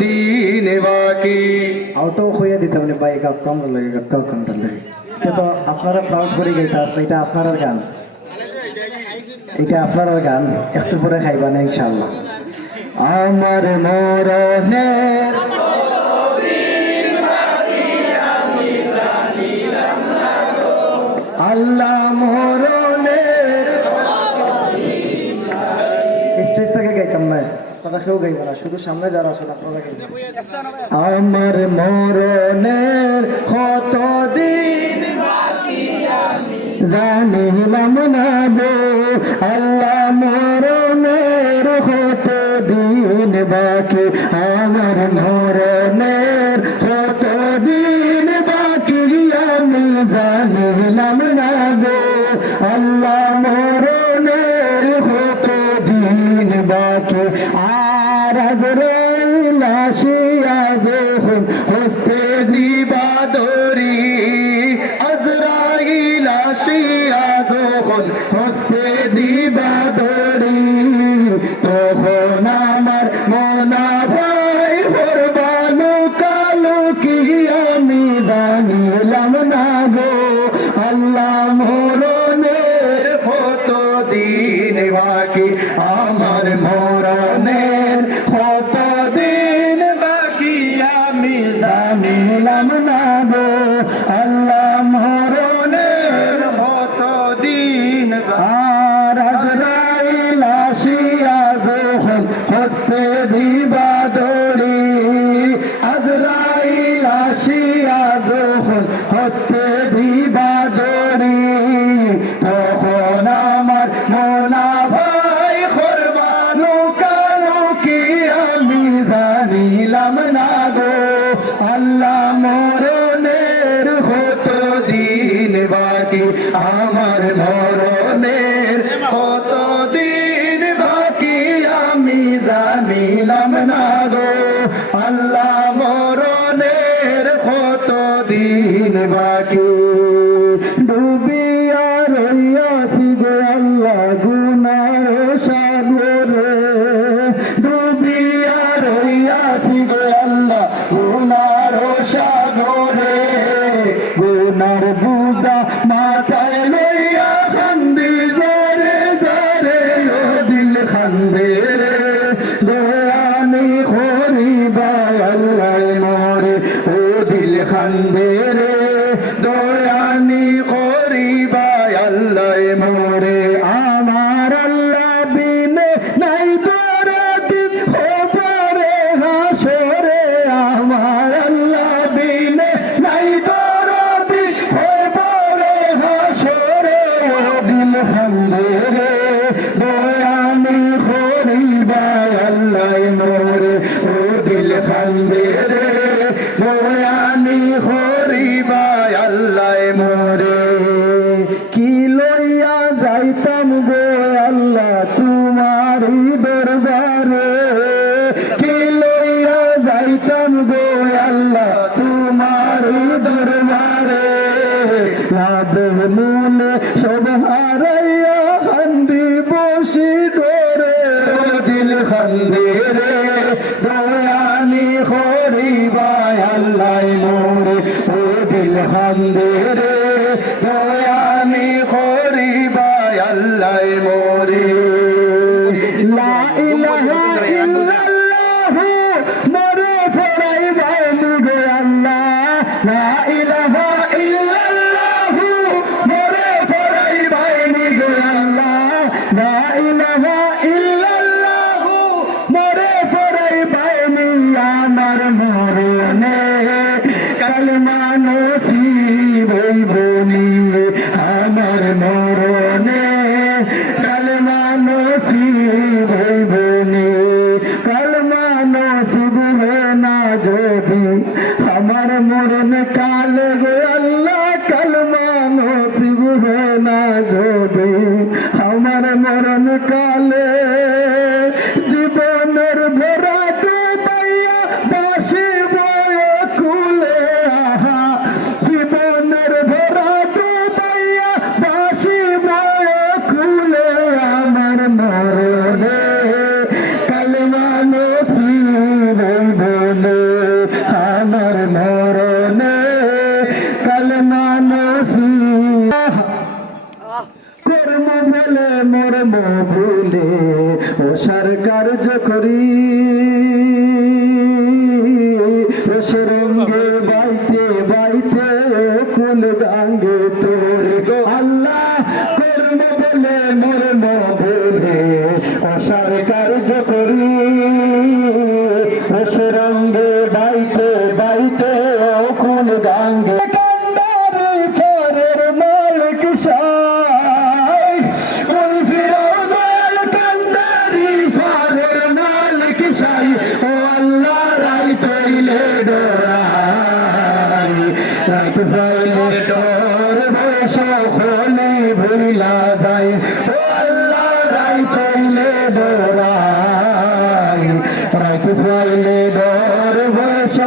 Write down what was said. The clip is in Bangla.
দিন বাকি। আউটও হয়ে দিতে হবে ভাই, গাপ কম লাগে, গাপ কম লাগে। এটা তো আপনারা প্রাউড করে গেছে আসলে, এটা আপনার গান, এটা আপনার গান, একটু পরে খাইবা না ইনশাআল্লাহ। আমার মরণের আল্লাহ মরণের স্টেজ থেকে গাইতাম না, আপনারা কেউ গাইব না, শুধু সামনে যারা আসলে আপনারা গাইবেন। আমার মরণের কতদিন জানিলাম না গো, আল্লাহ মরণের কতদিন বাকি, আমার মরণের কতদিন বাকি আমি জানিলাম না গো, আল্লাহ মরণের কতদিন বাকি। আর আজরাইল আসিয়া যখন হস্তে দিবা দড়ি, আজরাইল আসিয়া যখন হস্তে দিবা দড়ি, তখন আমার মনা ভাই হরবালু কালু কি আমি জানিলাম না গো, আল্লাহ মরণের কতদিন বাকি, আমার মরণের কতদিন বাকি আমি জানিলাম না গো, আল্লাহ মরণের কতদিন। আর আজরাইল আসিয়া যখন হস্তে দিবা দড়ি, আজরাইল আসিয়া যখন হস্তে দিবা দড়ি, তখন আমার মোনা ভাই করবানো কালো কি আমি জানিলাম না গো, আল্লাহ মরণের কতদিন বাকি, আমার মরণের কতদিন বাকি আমি জানিলাম না গো, আল্লাহ মরণের কতদিন বাকি। ডুবিয়া রইয়াছি গো আল্লাহ গুনার সাগরে, ডুবিয়া রইয়াছি গো আল্লাহ গুনার সাগরে, গুনার বুঝা মাথায় লইয়া কান্দি জরে জরে, ও দিল খান্দে রে দয়ানি করিবা আল্লাহ মরে, ও দিল খান্দে রে দয়ানি করিবা আল্লাহ মরে। আমার আল্লাহ বিনে নাই দরদি খবরে হাসরে, আমার আল্লাহ বিনে নাই দরদি খবরে হাসরে, ও দিল খান্দে রে দয়ানি করিবা আল্লাহ মরে, ও দিল খান্দে রে দয়ানি করিবা আল্লাহ মরে। কি লইয়া যাইতাম গো আল্লাহ তোমারি দরবারে, কি লইয়া যাইতাম গো আল্লাহ তোমারি দরবারে, লাভে মূলে সব হারাইয়া খান্দি বসি ডরে, ও দিল খান্দে রে দয়ানি করিবা আল্লাহ মরে, ও দিল খান্দে রে দয়ানি করিবা আল্লাহ মরে। লা ইলাহা ইল্লাল্লাহু মরে ফরাইবাই মুগে আল্লাহ, লা ইলাহা ইল্লাল্লাহু মরে ফরাইবাই মুগে আল্লাহ, লা ইলাহা ইল্লাল্লাহু মরে ফরাইবাই আমার মরণে কালমা নসিব হইবনি, আমার মরণে কালমা নসিব হইবনি, কালমা নসিব আল্লাহ রাই তৈলে ডোরাই রাত পাইলে তোর বয়স হলে ভুলা যায় ও আল্লাহ রাই তৈলে ডোরাই রাত পাইলে ডোর বয়স